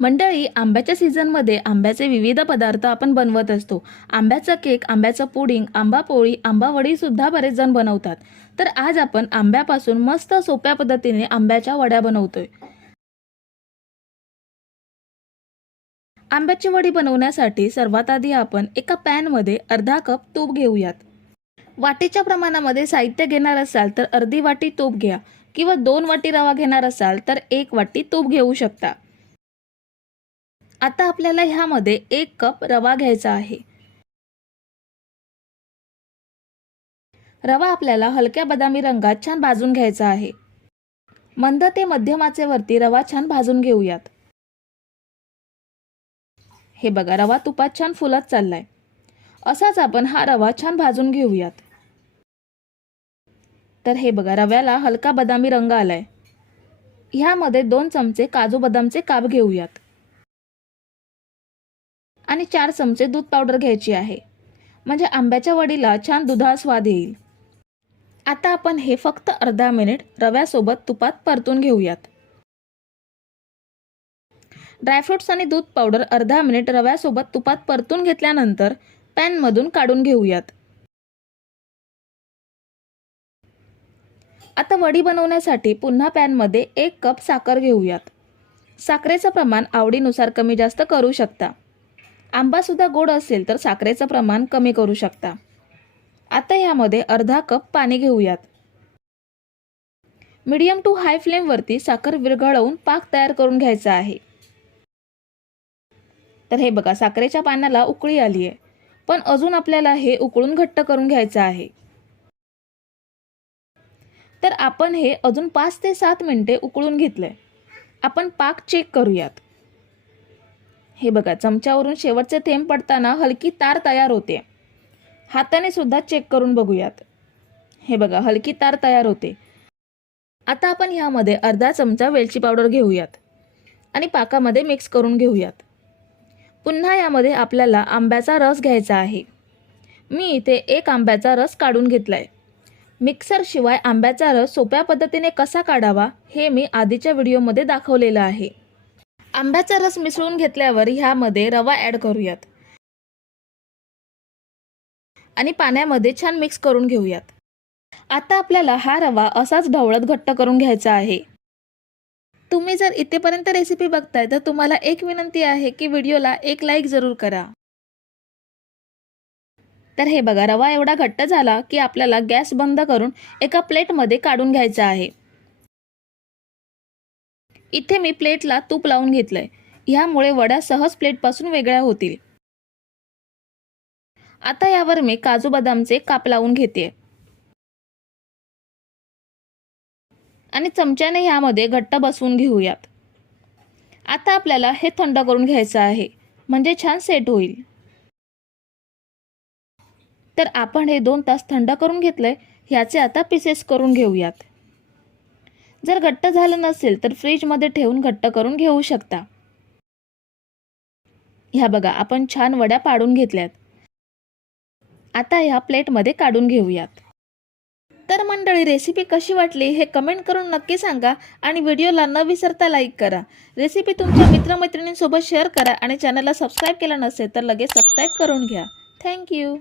मंडळी आंब्याच्या सीझनमध्ये आंब्याचे विविध पदार्थ आपण बनवत असतो. आंब्याचा केक आंब्याचं पुडिंग आंबा पोळी आंबावडीसुद्धा सुद्धा बरेच जण बनवतात. तर आज आपण आंब्यापासून मस्त सोप्या पद्धतीने आंब्याच्या वड्या बनवतोय. आंब्याची वडी बनवण्यासाठी सर्वात आधी आपण एका पॅनमध्ये अर्धा कप तूप घेऊयात. वाटीच्या प्रमाणामध्ये साहित्य घेणार असाल तर अर्धी वाटी तूप घ्या किंवा दोन वाटी रवा घेणार असाल तर एक वाटी तूप घेऊ शकता. आता आपल्याला ह्यामध्ये एक कप रवा घ्यायचा आहे. रवा आपल्याला हलक्या बदामी रंगात छान भाजून घ्यायचा आहे. मंद ते मध्यम आचेवरती रवा छान भाजून घेऊयात. हे बघा रवा तुपात छान फुलत चाललाय. असाच आपण हा रवा छान भाजून घेऊयात. तर हे बघा रव्याला हलका बदामी रंग आलाय. ह्यामध्ये दोन चमचे काजू बदामचे काप घेऊयात. आणि चार चमचे दूध पावडर घ्यायची आहे. म्हणजे आंब्याच्या वडीला छान दुधाळ स्वाद येईल. आता आपण हे फक्त अर्धा मिनिट रव्यासोबत तुपात परतून घेऊयात. ड्रायफ्रुट्स आणि दूध पावडर अर्धा मिनिट रव्यासोबत तुपात परतून घेतल्यानंतर पॅनमधून काढून घेऊयात. आता वडी बनवण्यासाठी पुन्हा पॅनमध्ये एक कप साखर घेऊयात. साखरेचं प्रमाण आवडीनुसार कमी जास्त करू शकता. आंबासुद्धा गोड असेल तर साखरेचं प्रमाण कमी करू शकता. आता यामध्ये अर्धा कप पाणी घेऊयात. मीडियम टू हाय फ्लेमवरती साखर विरघळवून पाक तयार करून घ्यायचा आहे. तर हे बघा साखरेच्या पाण्याला उकळी आली आहे. पण अजून आपल्याला हे उकळून घट्ट करून घ्यायचं आहे. तर आपण हे अजून पाच ते सात मिनिटे उकळून घेतलंय. आपण पाक चेक करूयात. हे बघा चमच्यावरून शेवटचे थेंब पडताना हलकी तार तयार होते. हाताने सुद्धा चेक करून बघूयात. हे बघा हलकी तार तयार होते. आता आपण ह्यामध्ये अर्धा चमचा वेलची पावडर घेऊयात आणि पाकामध्ये मिक्स करून घेऊयात. पुन्हा यामध्ये आपल्याला आंब्याचा रस घ्यायचा आहे. मी इथे एक आंब्याचा रस काढून घेतलाय. मिक्सरशिवाय आंब्याचा रस सोप्या पद्धतीने कसा काढावा हे मी आधीच्या व्हिडिओमध्ये दाखवलेलं आहे. आंब्याचा रस मिसळून घेतल्यावर ह्यामध्ये रवा ॲड करूयात. आणि पाण्यामध्ये छान मिक्स करून घेऊयात. आता आपल्याला हा रवा असाच ढवळत घट्ट करून घ्यायचा आहे. तुम्ही जर इथेपर्यंत रेसिपी बघताय तर तुम्हाला एक विनंती आहे की व्हिडिओला एक लाईक जरूर करा. तर हे बघा रवा एवढा घट्ट झाला की आपल्याला गॅस बंद करून एका प्लेटमध्ये काढून घ्यायचा आहे. इथे मी प्लेटला तूप लावून घेतलंय. ह्यामुळे वड्या सहज प्लेटपासून वेगळ्या होतील. आता यावर मी काजू बदामचे काप लावून घेते आणि चमच्याने ह्यामध्ये घट्ट बसवून घेऊयात. आता आपल्याला हे थंड करून घ्यायचं आहे. म्हणजे छान सेट होईल. तर आपण हे दोन तास थंड करून घेतलंय. ह्याचे आता पीसेस करून घेऊयात. जर घट्ट झालं नसेल तर फ्रीजमध्ये ठेवून घट्ट करून घेऊ शकता. ह्या बघा आपण छान वड्या पाडून घेतल्यात. आता ह्या प्लेटमध्ये काढून घेऊयात. तर मंडळी रेसिपी कशी वाटली हे कमेंट करून नक्की सांगा आणि व्हिडिओला न विसरता लाईक करा. रेसिपी तुमच्या मित्रमैत्रिणींसोबत शेअर करा आणि चॅनलला सबस्क्राईब केलं नसेल तर लगेच सबस्क्राईब करून घ्या. थँक्यू